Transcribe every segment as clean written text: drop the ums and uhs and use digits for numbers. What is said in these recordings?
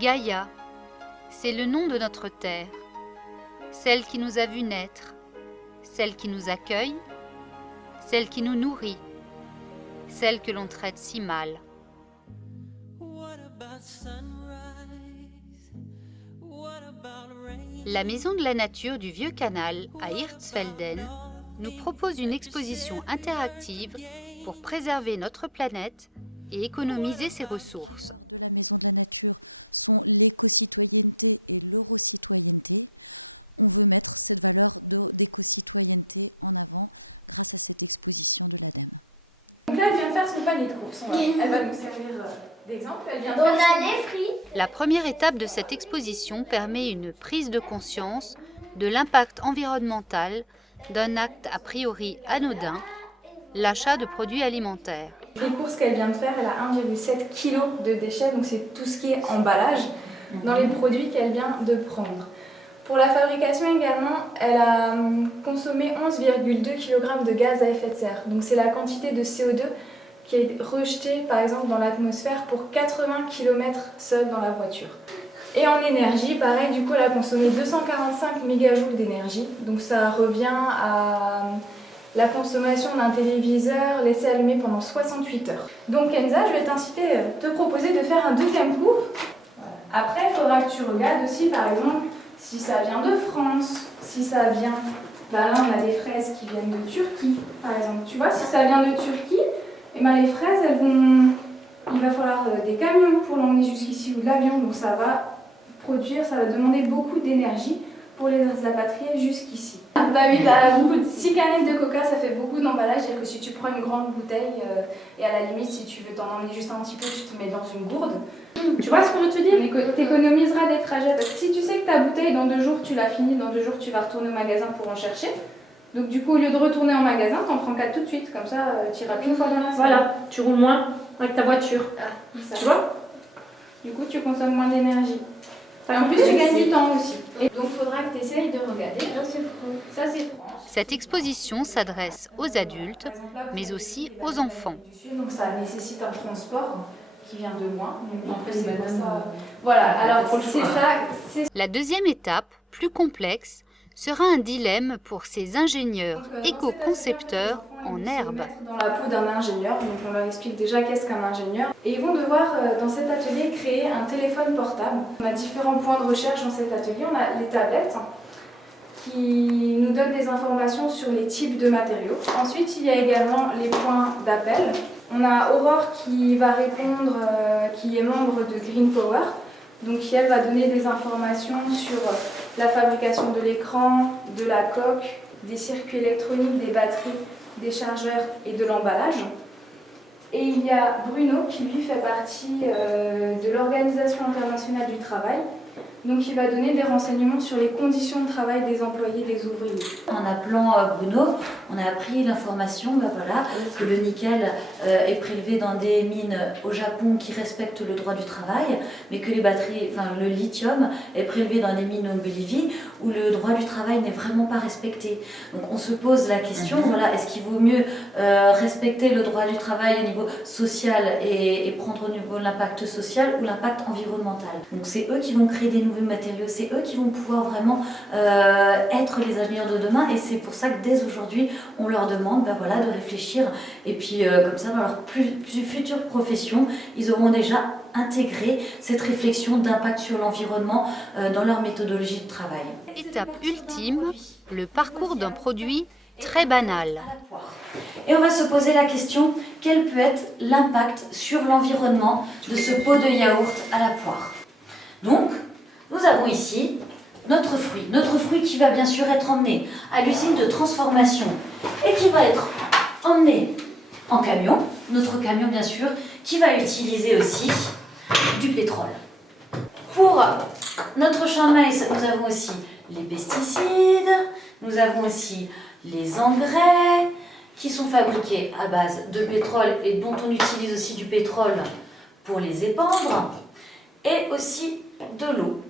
Gaïa, c'est le nom de notre terre, celle qui nous a vus naître, celle qui nous accueille, celle qui nous nourrit, celle que l'on traite si mal. La Maison de la Nature du Vieux Canal à Hirtsfelden nous propose une exposition interactive pour préserver notre planète et économiser ses ressources. Les valeurs de la Maison de la Nature sont l'éco-citoyenneté et l'euro-citoyenneté. On veut mettre cette valeur d'éco-citoyenneté en avant grâce à cette exposition de l'ADEME. Donc là, elle vient de faire son panier de courses. Elle va nous servir d'exemple. On a les frites. La première étape de cette exposition permet une prise de conscience de l'impact environnemental d'un acte a priori anodin, l'achat de produits alimentaires. Les courses qu'elle vient de faire, elle a 1,7 kg de déchets, donc c'est tout ce qui est emballage dans les produits qu'elle vient de prendre. Pour la fabrication également, elle a consommé 11,2 kg de gaz à effet de serre. Donc c'est la quantité de CO2 qui est rejetée par exemple dans l'atmosphère pour 80 km seule dans la voiture. Et en énergie, pareil, du coup elle a consommé 245 mégajoules d'énergie. Donc ça revient à la consommation d'un téléviseur laissé allumé pendant 68 heures. Donc Kenza, je vais te proposer de faire un deuxième cours. Après, il faudra que tu regardes aussi par exemple si ça vient de France, si ça vient, là on a des fraises qui viennent de Turquie par exemple. Tu vois, si ça vient de Turquie, et ben les fraises, il va falloir des camions pour l'emmener jusqu'ici ou de l'avion, donc ça va demander beaucoup d'énergie pour les rapatrier jusqu'ici. Bah oui, beaucoup de 6 canettes de coca, ça fait beaucoup d'emballage, c'est-à-dire que si tu prends une grande bouteille, et à la limite, si tu veux t'en emmener juste un petit peu, tu te mets dans une gourde. Tu vois ce que je te dis? Tu économiseras des trajets, parce que si tu sais que ta bouteille, dans 2 jours, tu l'as finie, dans 2 jours, tu vas retourner au magasin pour en chercher. Donc du coup, au lieu de retourner en magasin, t'en prends 4 tout de suite, comme ça, tu iras qu'une fois dans la semaine. Voilà, tu roules moins avec ta voiture. Ça. Tu vois? Du coup, tu consommes moins d'énergie. Et en plus, tu gagnes du temps aussi. Et donc, il faudra que tu essayes de regarder. Ça, c'est France. Cette exposition s'adresse aux adultes, mais aussi aux enfants. Donc, ça nécessite un transport qui vient de loin. Mais c'est pour ça. Voilà, alors c'est ça. La deuxième étape, plus complexe, sera un dilemme pour ces ingénieurs éco-concepteurs en herbe. Dans la peau d'un ingénieur, donc on leur explique déjà qu'est-ce qu'un ingénieur. Et ils vont devoir, dans cet atelier, créer un téléphone portable. On a différents points de recherche dans cet atelier. On a les tablettes qui nous donnent des informations sur les types de matériaux. Ensuite, il y a également les points d'appel. On a Aurore qui va répondre, qui est membre de Green Power. Donc elle va donner des informations sur la fabrication de l'écran, de la coque, des circuits électroniques, des batteries, des chargeurs et de l'emballage. Et il y a Bruno qui lui fait partie de l'Organisation internationale du travail. Donc il va donner des renseignements sur les conditions de travail des employés, des ouvriers. En appelant Bruno, on a appris l'information que le nickel est prélevé dans des mines au Japon qui respectent le droit du travail, mais que les batteries, le lithium est prélevé dans des mines en Bolivie où le droit du travail n'est vraiment pas respecté. Donc on se pose la question, est-ce qu'il vaut mieux respecter le droit du travail au niveau social et prendre au niveau de l'impact social ou l'impact environnemental? Donc c'est eux qui vont créer des nouveaux matériaux, c'est eux qui vont pouvoir vraiment être les ingénieurs de demain, et c'est pour ça que dès aujourd'hui on leur demande de réfléchir, et puis comme ça dans leur future profession ils auront déjà intégré cette réflexion d'impact sur l'environnement dans leur méthodologie de travail. Étape ultime, le parcours d'un produit très banal. Et on va se poser la question, quel peut être l'impact sur l'environnement de ce pot de yaourt à la poire? Donc nous avons ici notre fruit qui va bien sûr être emmené à l'usine de transformation et qui va être emmené en camion, notre camion bien sûr, qui va utiliser aussi du pétrole. Pour notre champ de maïs, nous avons aussi les pesticides, nous avons aussi les engrais qui sont fabriqués à base de pétrole et dont on utilise aussi du pétrole pour les épandre, et aussi de l'eau.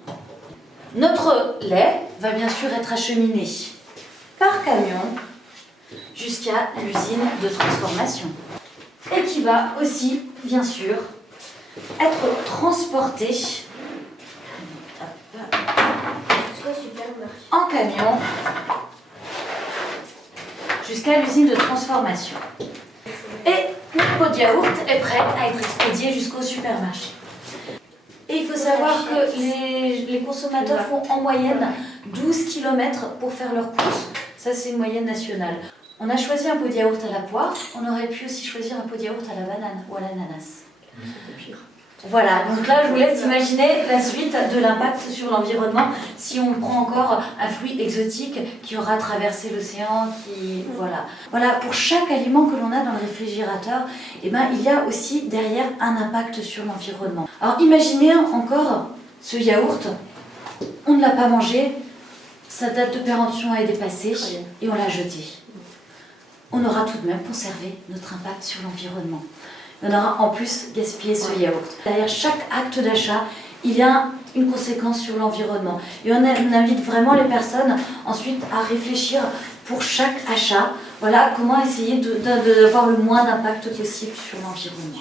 Notre lait va bien sûr être acheminé par camion jusqu'à l'usine de transformation et qui va aussi bien sûr être transporté camion jusqu'à l'usine de transformation. Et notre pot de yaourt est prêt à être expédié jusqu'au supermarché. Et il faut savoir que les consommateurs font en moyenne 12 km pour faire leurs courses. Ça, c'est une moyenne nationale. On a choisi un pot de yaourt à la poire, on aurait pu aussi choisir un pot de yaourt à la banane ou à l'ananas. Voilà, donc là je vous laisse imaginer la suite de l'impact sur l'environnement si on prend encore un fruit exotique qui aura traversé l'océan, Voilà, pour chaque aliment que l'on a dans le réfrigérateur, il y a aussi derrière un impact sur l'environnement. Alors imaginez encore ce yaourt, on ne l'a pas mangé, sa date de péremption est dépassée et on l'a jeté. On aura tout de même conservé notre impact sur l'environnement. On aura en plus gaspillé ce yaourt. Derrière chaque acte d'achat, il y a une conséquence sur l'environnement. Et on invite vraiment les personnes ensuite à réfléchir pour chaque achat, voilà, comment essayer d'avoir le moins d'impact possible sur l'environnement.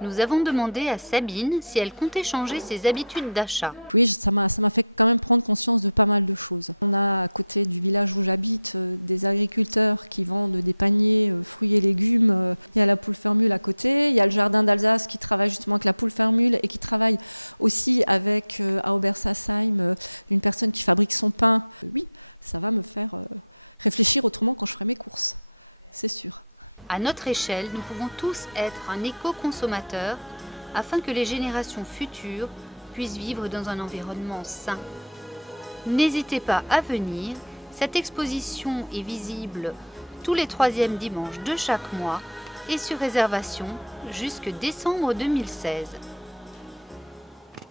Nous avons demandé à Sabine si elle comptait changer ses habitudes d'achat. Oui, ça m'a fait quand même prendre conscience de pas mal de choses. On a à côté du village où j'habite des agriculteurs qui vendent des paniers fruits et légumes. Il y a la poule fermule à côté, il y a le jardin d'Alsace qui travaille justement avec la poule fermule et qui travaille aussi avec à Obersassheim une personne qui fabrique son pain. Oui, ça va me faire réfléchir autrement quand je ferai mes courses, c'est sûr. À notre échelle, nous pouvons tous être un éco-consommateur afin que les générations futures puissent vivre dans un environnement sain. N'hésitez pas à venir, cette exposition est visible tous les 3e dimanches de chaque mois et sur réservation jusque décembre 2016.